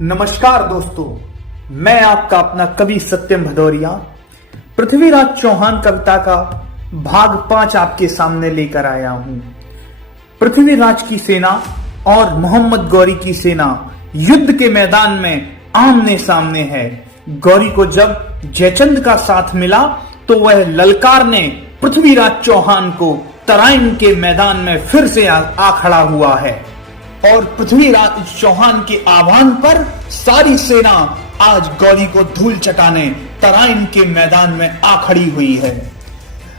नमस्कार दोस्तों, मैं आपका अपना कवि सत्यम भदौरिया पृथ्वीराज चौहान कविता का भाग 5 आपके सामने लेकर आया हूं। पृथ्वीराज की सेना और मोहम्मद गौरी की सेना युद्ध के मैदान में आमने सामने है। गौरी को जब जयचंद का साथ मिला तो वह ललकारने पृथ्वीराज चौहान को तराइन के मैदान में फिर से आ खड़ा हुआ है और पृथ्वीराज चौहान के आह्वान पर सारी सेना आज गौरी को धूल चटाने तराइन के मैदान में आ खड़ी हुई है।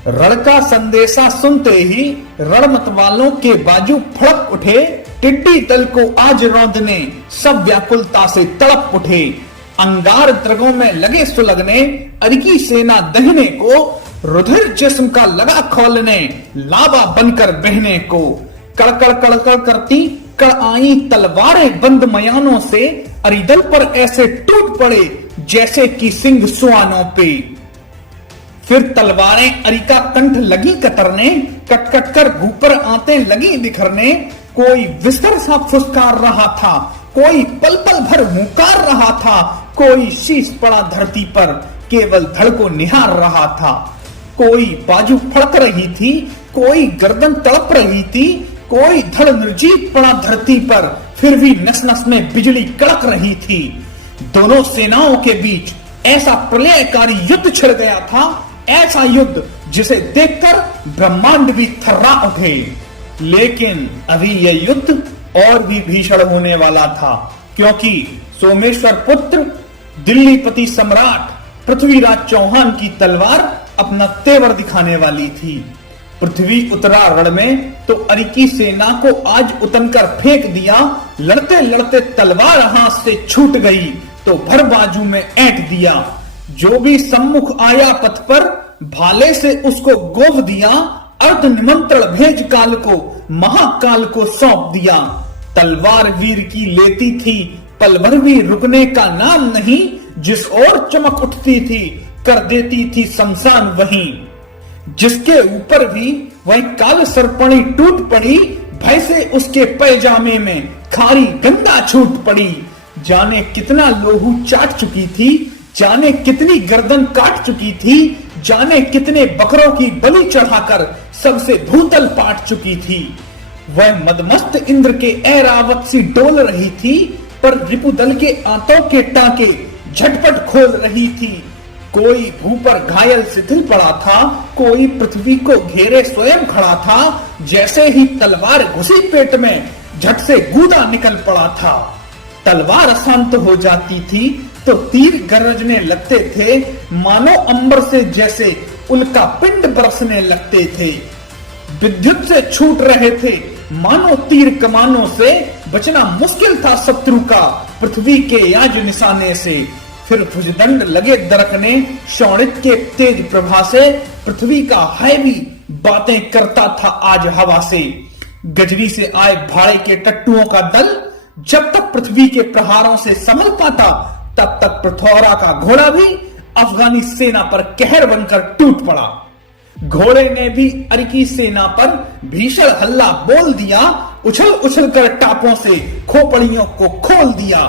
रण का संदेशा सुनते ही रणमत वालों के बाजू फड़क उठे, टिड्डी दल को आज रौंदने सब व्याकुलता से तड़प उठे। अंगार द्रगों में लगे सुलगने अरकी सेना दहने को, रुधिर जिस्म का लगा खोलने लावा बनकर बहने को। कड़कड़ कड़कड़ करती कड़ आई तलवारें बंद मयानों से, अरिदल पर ऐसे टूट पड़े जैसे कि सिंह सुआनों पे। फिर तलवारें अरिका कंठ लगी कतरने, कट कट कर ऊपर आते लगी बिखरने। कोई विस्तर सा फुसकार रहा था, कोई पल पल भर मुकार रहा था, कोई शीश पड़ा धरती पर केवल धड़ को निहार रहा था। कोई बाजू फड़क रही थी, कोई गर्दन तड़प रही थी, कोई धड़ निर्जीव पड़ा धरती पर, फिर भी नस नस में बिजली कड़क रही थी। दोनों सेनाओं के बीच ऐसा प्रलयकारी युद्ध छिड़ गया था, ऐसा युद्ध जिसे देखकर ब्रह्मांड भी थर्रा उठे। लेकिन अभी यह युद्ध और भी भीषण होने वाला था, क्योंकि सोमेश्वर पुत्र दिल्लीपति सम्राट पृथ्वीराज चौहान की तलवार अपना तेवर दिखाने वाली थी। पृथ्वी उतरा रण में तो अरिकी सेना को आज उतनकर फेंक दिया। लड़ते लड़ते तलवार हाथ से छूट गई तो भर बाजू में ऐंठ दिया। जो भी सम्मुख आया पथ पर भाले से उसको गोव दिया। अर्ध निमंत्रण भेज काल को महाकाल को सौंप दिया। तलवार वीर की लेती थी, पल भर भी रुकने का नाम नहीं। जिस ओर चमक उठती थी कर देती थी शमशान वहीं। जिसके ऊपर भी वही काल सर्पणी टूट पड़ी, भय से उसके पैजामे में खारी गंदा छूट पड़ी। जाने कितना लोहू चाट चुकी थी, जाने कितनी गर्दन काट चुकी थी, जाने कितने बकरों की बलि चढ़ाकर सबसे भूतल पाट चुकी थी। वह मदमस्त इंद्र के ऐरावत सी डोल रही थी, पर रिपुदल के आंतों के टांके झटपट खोल रही थी। कोई भू पर घायल शिथिल पड़ा था, कोई पृथ्वी को घेरे स्वयं खड़ा था। जैसे ही तलवार घुसी पेट में झट से गूदा निकल पड़ा था। तलवार अशांत हो जाती थी तो तीर गरजने लगते थे, मानो अंबर से जैसे उल्का पिंड बरसने लगते थे। विद्युत से छूट रहे थे मानो तीर कमानों से, बचना मुश्किल था शत्रु का पृथ्वी के याज निशाने से। फिर भुजदंड लगे दरकने शौणित के तेज प्रभा से, पृथ्वी का है भी बातें करता था आज हवा से। गजनी से आए भाड़े के टट्टुओं का दल जब तक पृथ्वी के प्रहारों से संभल पाता, तब तक पिथौरा का घोड़ा भी अफगानी सेना पर कहर बनकर टूट पड़ा। घोड़े ने भी अरकी सेना पर भीषण हल्ला बोल दिया, उछल उछल कर टापों से खोपड़ियों को खोल दिया।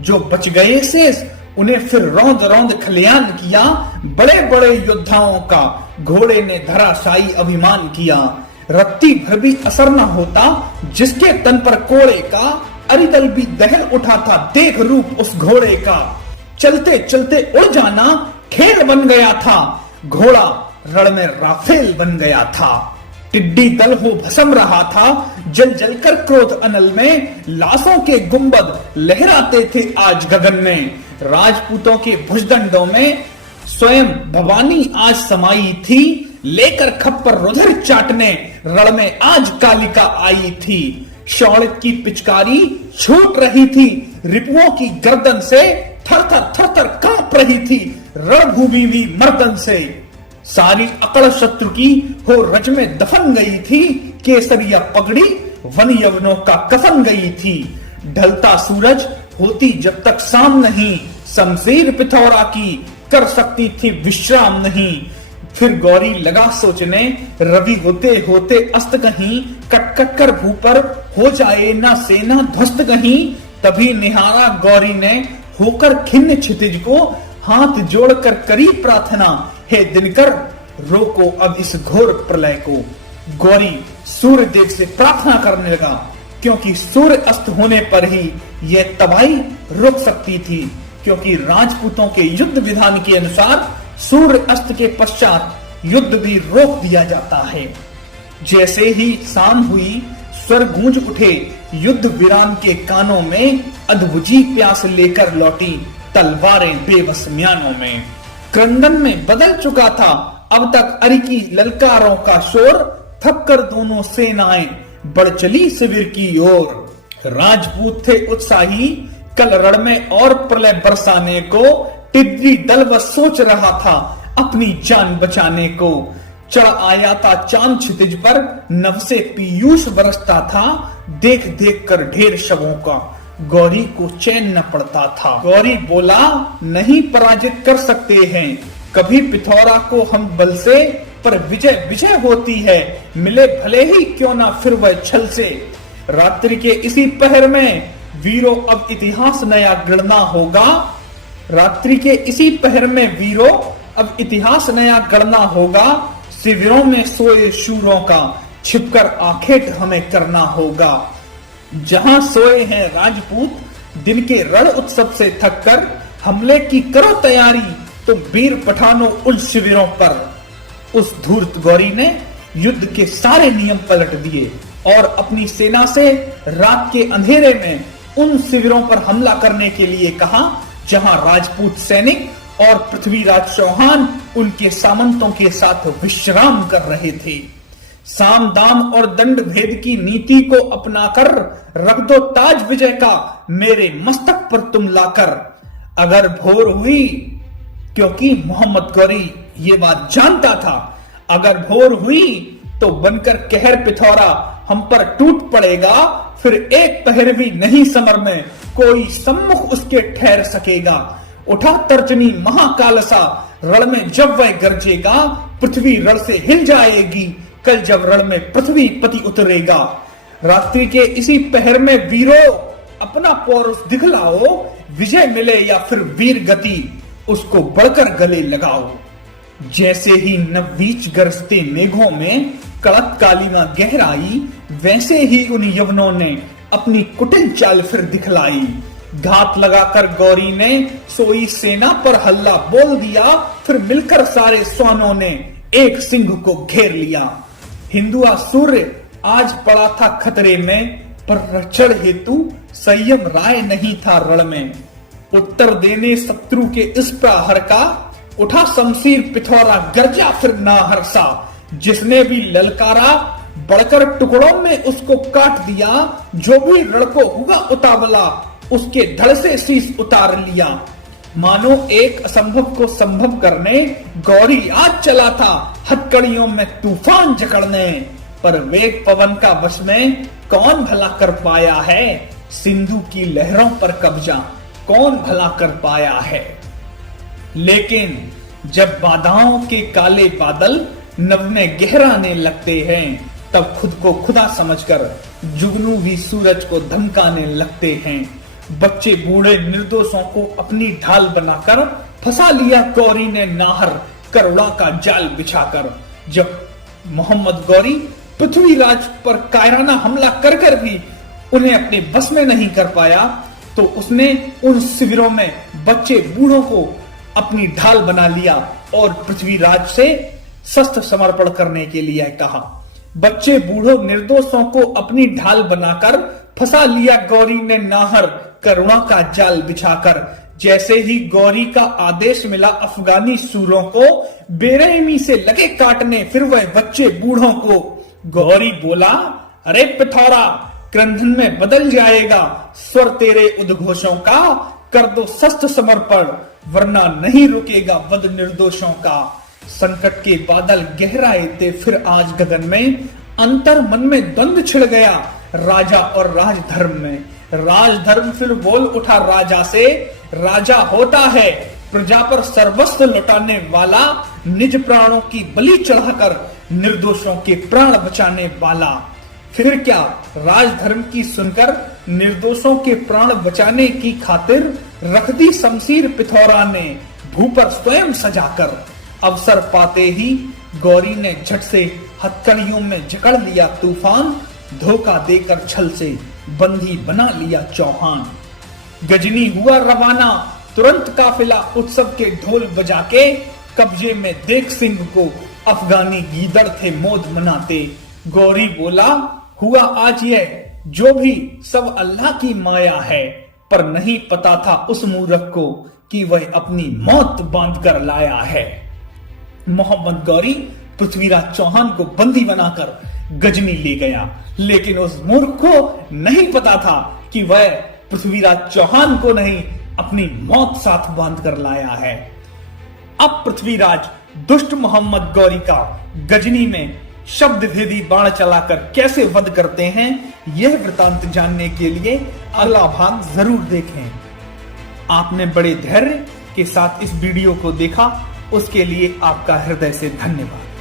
जो बच गए शेष उन्हें फिर रौंद रौंद खलियान किया। बड़े बड़े योद्धाओं का घोड़े ने धराशायी अभिमान किया। रत्ती भर भी असर न होता जिसके तन पर कोड़े का, अरिदल भी दहल उठा था देख रूप उस घोड़े का। चलते चलते उड़ जाना खेल बन गया था, घोड़ा रण में राफेल बन गया था। टिड्डी दल हो भस्म रहा था, जल जलकर क्रोध अनल में। लाशों के गुंबद लहराते थे आज गगन में। राजपूतों के भुजदंडों में स्वयं भवानी आज समाई थी, लेकर खप्पर रुधिर चाटने रण में आज कालिका आई थी। शौणित की पिचकारी छूट रही थी रिपुओं की गर्दन से, थर थर थर थर कांप रही थी रणभूमि भी मर्दन से। सारी अकड़ शत्रु की हो रज में दफन गई थी, केसरिया पगड़ी वन यवनों का कफन गई थी। ढलता सूरज होती जब तक शाम नहीं, शमशीर पिथौरा की कर सकती थी विश्राम नहीं। फिर गौरी लगा सोचने रवि होते होते अस्त कहीं, कट कट कर भू पर हो जाए ना सेना ध्वस्त कहीं। तभी निहारा गौरी ने होकर खिन्न क्षितिज को, हाथ जोड़कर करी प्रार्थना, हे दिनकर रोको अब इस घोर प्रलय को। गौरी सूर्य देव से प्रार्थना करने लगा, क्योंकि सूर्य अस्त होने पर ही यह तबाही रुक सकती थी, क्योंकि राजपूतों के युद्ध विधान के अनुसार सूर्य अस्त के पश्चात युद्ध भी रोक दिया जाता है। जैसे ही शाम हुई, स्वर गूंज उठे युद्ध वीरान के कानों में, अधबुझी प्यास लेकर लौटी तलवारें बेबस म्यानों में। क्रंदन में बदल चुका था अब तक अरिकी ललकारों का शोर, थक कर दोनों सेनाएं बढ़ चली शिविर की ओर। राजपूत थे उत्साही कल रण में और प्रलय बरसाने को, टिड्डी दल वह सोच रहा था अपनी जान बचाने को। चढ़ आया था चांद क्षितिज पर, नभ से पीयूष बरसता था, देख देख कर ढेर शवों का गौरी को चैन न पड़ता था। गौरी बोला, नहीं पराजित कर सकते हैं कभी पिथौरा को हम बल से, पर विजय विजय होती है मिले भले ही क्यों ना फिर वह छल से। रात्रि के इसी पहर में वीरों अब इतिहास नया गढ़ना होगा, रात्रि के इसी पहर में वीरों अब इतिहास नया गढ़ना होगा। शिविरों में सोए शूरों का छिपकर आखेट हमें करना होगा। जहां सोए हैं राजपूत दिन के रण उत्सव से थक कर, हमले की करो तैयारी तुम वीर पठानों उन शिविरों पर। उस धूर्त गौरी ने युद्ध के सारे नियम पलट दिए और अपनी सेना से रात के अंधेरे में उन शिविरों पर हमला करने के लिए कहा, जहां राजपूत सैनिक और पृथ्वीराज चौहान उनके सामंतों के साथ विश्राम कर रहे थे। साम दाम और दंड भेद की नीति को अपनाकर रख दो ताज विजय का मेरे मस्तक पर तुम लाकर। अगर भोर हुई, क्योंकि मोहम्मद गौरी ये बात जानता था, अगर भोर हुई तो बनकर कहर पिथौरा हम पर टूट पड़ेगा, फिर एक पहर भी नहीं समर में कोई सम्मुख उसके ठहर सकेगा। उठा तर्जनी महाकालसा, रण में जब वह गरजेगा, पृथ्वी रण से हिल जाएगी कल जब रण में पृथ्वी पति उतरेगा। रात्रि के इसी पहर में वीरों अपना पौरुष दिखलाओ, विजय मिले या फिर वीर गति उसको बढ़कर गले लगाओ। जैसे ही नवबीज गरजते मेघों में कड़क कालीमा गहराई, वैसे ही उन यवनों ने अपनी कुटिल चाल फिर दिखलाई। घात लगाकर गौरी ने सोई सेना पर हल्ला बोल दिया, फिर मिलकर सारे स्वानों ने एक सिंह को घेर लिया। हिंदुआ सूर्य आज पड़ा था खतरे में, पर रक्षण हेतु संयम राय नहीं था रण में। उत्तर देने शत्रु के इस प्रहार का, उठा शमशीर पिथौरा गरजा फिर ना हर्षा। जिसने भी ललकारा बढ़कर टुकड़ों में उसको काट दिया, जो भी रण को हुआ उतावला उसके धड़ से शीश उतार लिया। मानो एक असंभव को संभव करने गौरी आज चला था हथकड़ियों में तूफान जकड़ने। पर वेग पवन का वश में कौन भला कर पाया है, सिंधु की लहरों पर कब्जा कौन भला कर पाया है। लेकिन जब बाधाओं के काले बादल नभ में गहराने लगते हैं, तब खुद को खुदा समझकर जुगनू भी सूरज को धमकाने लगते हैं। बच्चे बूढ़े निर्दोषों को अपनी ढाल बनाकर फंसा लिया गौरी ने नाहर करुणा का जाल बिछाकर। जब मोहम्मद गौरी पृथ्वीराज पर कायराना हमला कर कर भी उन्हें अपने बस में नहीं कर पाया, तो उसने उन शिविरों में बच्चे बूढ़ों को अपनी ढाल बना लिया और पृथ्वीराज से शस्त्र समर्पण करने के लिए कहा। बच्चे बूढ़ों निर्दोषों को अपनी ढाल बनाकर फंसा लिया गौरी ने नाहर करुणा का जाल बिछाकर। जैसे ही गौरी का आदेश मिला अफगानी सूरों को, बेरहमी से लगे काटने फिर वह बच्चे बूढ़ों को। गौरी बोला, अरे पिथौरा क्रंदन में बदल जाएगा स्वर तेरे उद्घोषों का, कर दो शस्त्र समर्पण वरना नहीं रुकेगा वध निर्दोषों का। संकट के बादल गहराए थे फिर आज गगन में, अंतर मन में द्वंद्व छिड़ गया राजा और राजधर्म में। राजधर्म फिर बोल उठा राजा से, राजा होता है प्रजा पर सर्वस्व लौटाने वाला, निज प्राणों की बलि चढ़ाकर निर्दोषों के प्राण बचाने वाला। फिर क्या राजधर्म की सुनकर निर्दोषों के प्राण बचाने की खातिर रख दी शमशीर पिथौरा ने भू पर स्वयं सजाकर। अवसर पाते ही गौरी ने झट से हथकड़ियों में जकड़ लिया तूफान, धोखा देकर छल से बंदी बना लिया चौहान। गजनी हुआ रवाना तुरंत काफिला उत्सव के ढोल बजा के, कब्जे में देख सिंह को अफगानी गीदड़ थे मौज मनाते। गौरी बोला हुआ आज यह जो भी सब अल्लाह की माया है, पर नहीं पता था उस मूर्ख को कि वह अपनी मौत बांध कर लाया है। मोहम्मद गौरी पृथ्वीराज चौहान को बंदी बनाकर गजनी ले गया, लेकिन उस मूर्ख को नहीं पता था कि वह पृथ्वीराज चौहान को नहीं अपनी मौत साथ बांध कर लाया है। अब पृथ्वीराज दुष्ट मोहम्मद गौरी का गजनी में शब्द भेदी बाण चलाकर कैसे वध करते हैं, यह वृतांत जानने के लिए अगला भाग जरूर देखें। आपने बड़े धैर्य के साथ इस वीडियो को देखा, उसके लिए आपका हृदय से धन्यवाद।